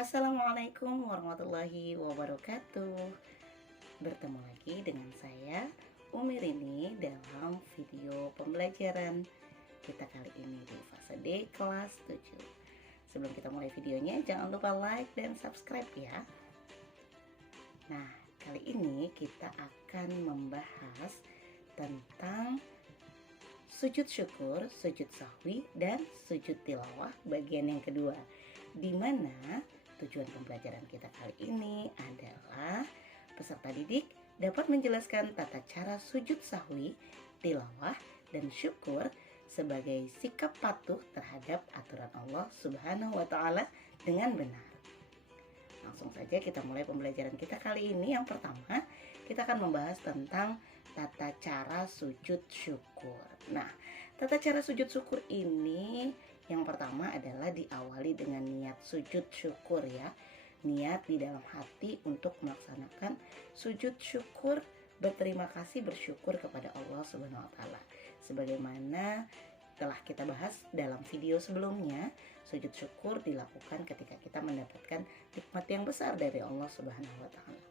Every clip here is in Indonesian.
Assalamualaikum warahmatullahi wabarakatuh. Bertemu lagi dengan saya Umi Rini dalam video pembelajaran kita kali ini di fase D kelas 7. Sebelum kita mulai videonya, jangan lupa like dan subscribe ya. Nah, kali ini kita akan membahas tentang sujud syukur, sujud sahwi, dan sujud tilawah bagian yang kedua, di mana tujuan pembelajaran kita kali ini adalah peserta didik dapat menjelaskan tata cara sujud sahwi, tilawah, dan syukur sebagai sikap patuh terhadap aturan Allah Subhanahu wa Ta'ala dengan benar. Langsung saja kita mulai pembelajaran kita kali ini. Yang pertama, kita akan membahas tentang tata cara sujud syukur. Nah, tata cara sujud syukur ini yang pertama adalah diawali dengan niat sujud syukur ya. Niat di dalam hati untuk melaksanakan sujud syukur, berterima kasih, bersyukur kepada Allah Subhanahu wa Ta'ala. Sebagaimana telah kita bahas dalam video sebelumnya, sujud syukur dilakukan ketika kita mendapatkan nikmat yang besar dari Allah Subhanahu wa Ta'ala.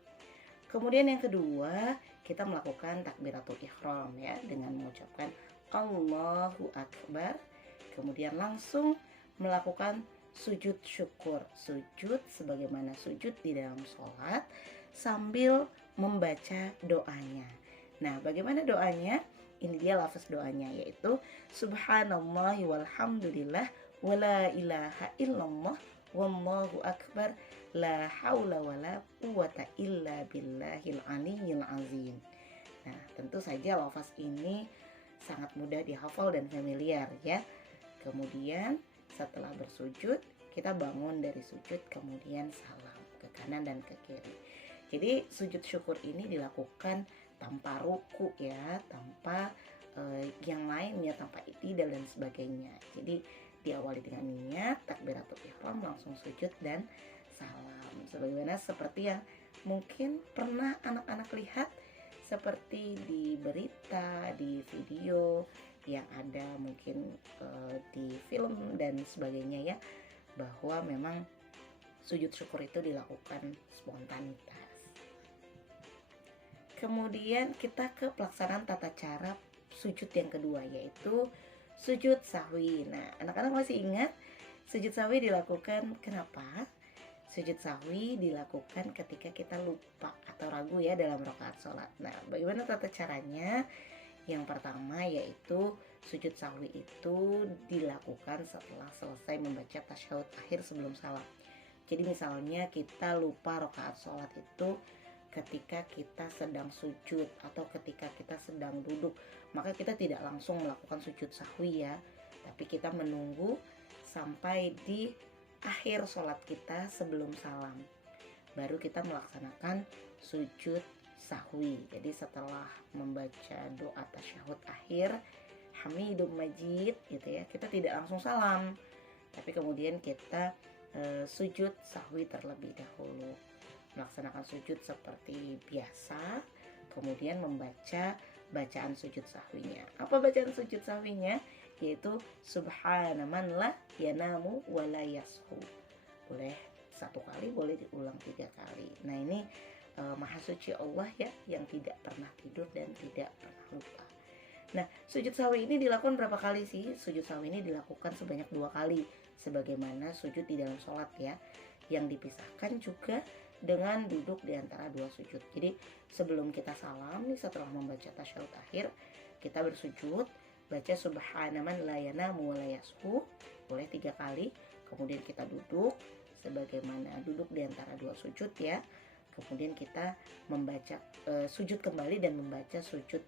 Kemudian yang kedua, kita melakukan takbiratul ihram ya, dengan mengucapkan Allahu Akbar. Kemudian langsung melakukan sujud syukur, sujud sebagaimana sujud di dalam sholat sambil membaca doanya. Nah, bagaimana doanya? Ini dia lafaz doanya, yaitu Subhanallah walhamdulillah wala ilaha illallah wallahu akbar la haula wala quwata illa billahil aliyyil azim. Nah, tentu saja lafaz ini sangat mudah dihafal dan familiar ya. Kemudian setelah bersujud, kita bangun dari sujud, kemudian salam ke kanan dan ke kiri. Jadi sujud syukur ini dilakukan tanpa ruku ya, tanpa yang lainnya, tanpa i'tidal dan sebagainya. Jadi diawali dengan niat, takbiratul ihram, langsung sujud dan salam. Sebagaimana seperti yang mungkin pernah anak-anak lihat seperti di berita, di video yang ada mungkin di film dan sebagainya ya, bahwa memang sujud syukur itu dilakukan spontanitas. Kemudian kita ke pelaksanaan tata cara sujud yang kedua, yaitu sujud sahwi. Nah, anak-anak masih ingat sujud sahwi dilakukan kenapa? Sujud sahwi dilakukan ketika kita lupa atau ragu ya dalam rakaat sholat. Nah, bagaimana tata caranya? Yang pertama yaitu sujud sahwi itu dilakukan setelah selesai membaca tasyahud akhir sebelum salam. Jadi misalnya kita lupa rakaat sholat itu ketika kita sedang sujud atau ketika kita sedang duduk, maka kita tidak langsung melakukan sujud sahwi ya, tapi kita menunggu sampai di akhir sholat kita sebelum salam, baru kita melaksanakan sujud sahwi. Jadi setelah membaca doa tasyahud akhir Hamidum Majid gitu ya, kita tidak langsung salam, tapi kemudian kita sujud sahwi terlebih dahulu, melaksanakan sujud seperti biasa, kemudian membaca bacaan sujud sahwinya. Apa bacaan sujud sahwinya? Yaitu Subhana man la yanamu wa la yashu. Boleh satu kali, boleh diulang 3 kali. Nah, ini Maha Suci Allah ya, yang tidak pernah tidur dan tidak pernah lupa. Nah, sujud sahwi ini dilakukan berapa kali sih? Sujud sahwi ini dilakukan sebanyak 2 kali, sebagaimana sujud di dalam sholat ya, yang dipisahkan juga dengan duduk di antara 2 sujud. Jadi sebelum kita salam nih, setelah membaca tasyahud akhir, kita bersujud, baca Subhana man la yanamu wa la yashu, boleh 3 kali. Kemudian kita duduk sebagaimana duduk di antara 2 sujud ya. Kemudian kita membaca sujud kembali dan membaca sujud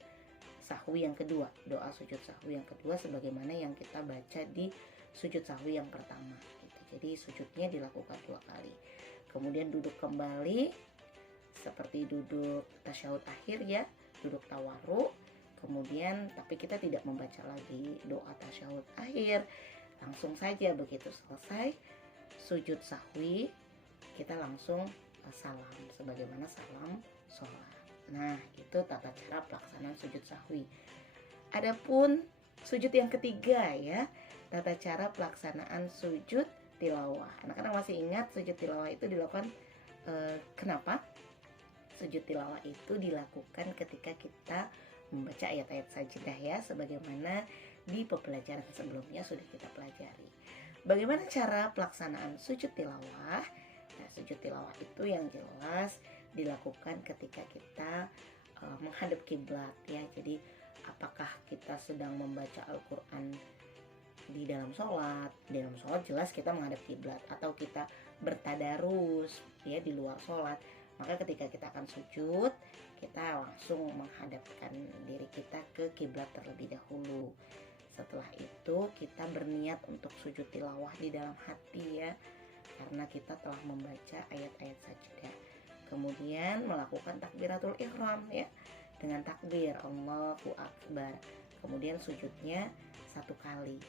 sahwi yang kedua, doa sujud sahwi yang kedua sebagaimana yang kita baca di sujud sahwi yang pertama gitu. Jadi sujudnya dilakukan 2 kali. Kemudian duduk kembali seperti duduk tasyahud akhir ya, duduk tawarruk. Kemudian tapi kita tidak membaca lagi doa tasyahud akhir, langsung saja begitu selesai sujud sahwi kita langsung salam sebagaimana salam sholat. Nah, itu tata cara pelaksanaan sujud sahwi. Adapun sujud yang ketiga ya, tata cara pelaksanaan sujud tilawah. Anak-anak masih ingat sujud tilawah itu dilakukan kenapa? Sujud tilawah itu dilakukan ketika kita membaca ayat-ayat sajadah ya, sebagaimana di pembelajaran sebelumnya sudah kita pelajari. Bagaimana cara pelaksanaan sujud tilawah? Nah, sujud tilawah itu yang jelas dilakukan ketika kita menghadap kiblat ya. Jadi apakah kita sedang membaca Al-Qur'an di dalam sholat? Di dalam sholat jelas kita menghadap kiblat, atau kita bertadarus ya di luar sholat, maka ketika kita akan sujud, kita langsung menghadapkan diri kita ke kiblat terlebih dahulu. Setelah itu kita berniat untuk sujud tilawah di dalam hati ya, karena kita telah membaca ayat-ayat sajadah. Kemudian melakukan takbiratul ihram ya, dengan takbir Allahu Akbar. Kemudian sujudnya satu kali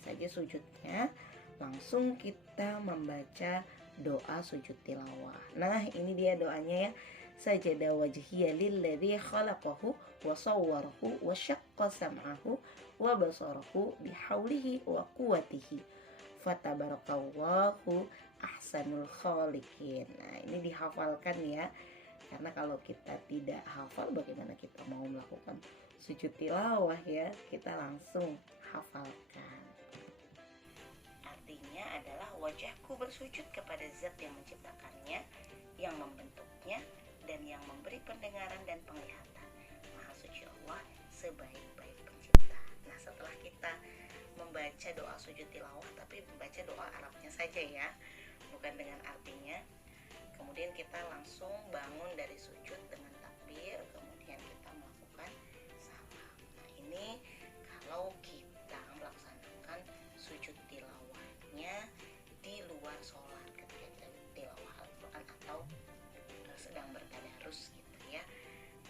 saja sujudnya, langsung kita membaca doa sujud tilawah. Nah, ini dia doanya ya. Sajada wajhiya lilladzi khalaqahu wa sawwarahu wa syaqqa sam'ahu wa basarahu bihaulihi wa quwwatihi. Fatabarakallahu ahsanul khaliqin. Nah, ini dihafalkan ya. Karena kalau kita tidak hafal, bagaimana kita mau melakukan sujud tilawah ya? Kita langsung hafalkan. Artinya adalah wajahku bersujud kepada zat yang menciptakannya, yang membentuknya, dan yang memberi pendengaran dan penglihatan. Maha suci Allah sebaik-baik pencipta. Nah, setelah kita membaca doa sujud tilawah, tapi membaca doa Arabnya saja ya, bukan dengan artinya, kemudian kita langsung bangun dari sujud dengan takbir, kemudian kita melakukan salam. Nah, ini kalau kita melaksanakan sujud tilawahnya di luar sholat, ketika kita tilawah Al-Quran atau sedang bertadarus gitu ya.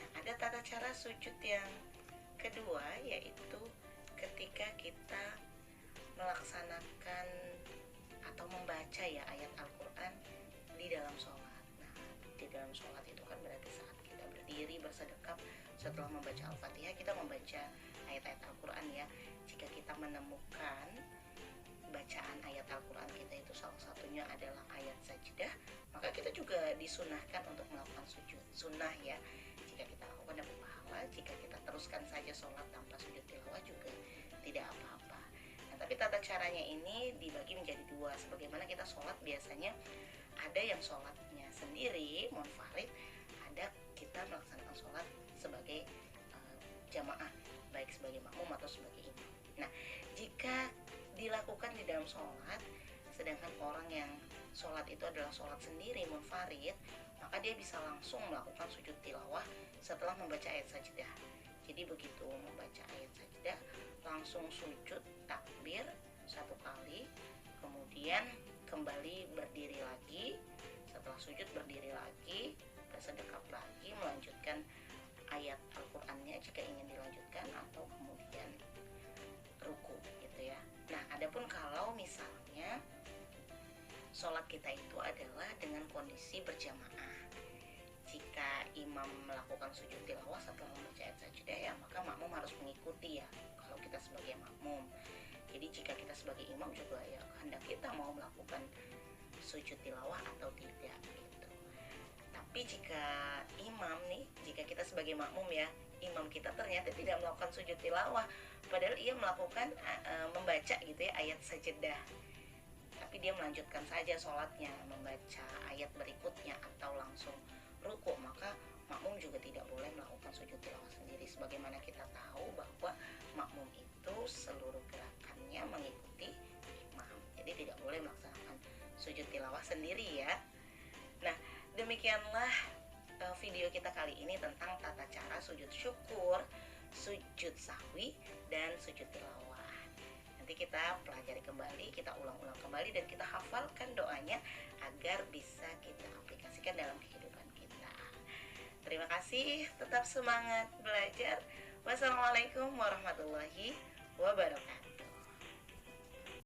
Nah, ada tata cara sujud yang kedua, yaitu ketika kita melaksanakan atau membaca ya ayat Al-Quran di dalam sholat. Nah, di dalam sholat itu kan berarti saat kita berdiri bersedekap setelah membaca Al-Fatihah, kita membaca ayat-ayat Al-Quran ya. Jika kita menemukan bacaan ayat Al-Quran kita itu salah satunya adalah ayat sajadah, maka kita juga disunahkan untuk melakukan sujud sunnah ya. Jika kita lakukan dapat pahala, jika kita teruskan saja sholat tanpa sujud tilawah juga tidak apa-apa. Nah, tapi tata caranya ini dibagi menjadi dua. Sebagaimana kita sholat biasanya ada yang sholatnya sendiri munfarid, ada kita melaksanakan sholat sebagai jamaah, baik sebagai makmum atau sebagai imam. Nah, jika dilakukan di dalam sholat, sedangkan orang yang sholat itu adalah sholat sendiri munfarid, maka dia bisa langsung melakukan sujud tilawah setelah membaca ayat sajadah. Jadi begitu membaca ayat sajadah, langsung sujud takbir satu kali, kemudian kembali berdiri lagi. Setelah sujud berdiri lagi, bersedekap lagi, melanjutkan ayat Al-Qur'annya jika ingin dilanjutkan, atau kemudian ruku gitu ya. Nah, adapun kalau misalnya sholat kita itu adalah dengan kondisi berjamaah, jika imam melakukan sujud tilawah setelah membaca ayat sajadah ya, maka makmum harus mengikuti ya, kalau kita sebagai makmum. Jadi jika kita sebagai imam juga ya kehendak kita mau melakukan sujud tilawah atau tidak gitu. Tapi jika imam nih, jika kita sebagai makmum ya, imam kita ternyata tidak melakukan sujud tilawah, padahal ia melakukan membaca gitu ya ayat sajadah, tapi dia melanjutkan saja sholatnya membaca ayat berikutnya atau langsung ruku, maka makmum juga tidak boleh melakukan sujud tilawah sendiri. Sebagaimana kita tahu bahwa makmum itu seluruh gerakannya mengikuti imam, jadi tidak boleh melaksanakan sujud tilawah sendiri ya. Nah, demikianlah video kita kali ini tentang tata cara sujud syukur, sujud sahwi, dan sujud tilawah. Nanti kita pelajari kembali, kita ulang-ulang kembali, dan kita hafalkan doanya agar bisa kita aplikasikan dalam kehidupan kita. Terima kasih, tetap semangat belajar. Wassalamualaikum warahmatullahi wabarakatuh.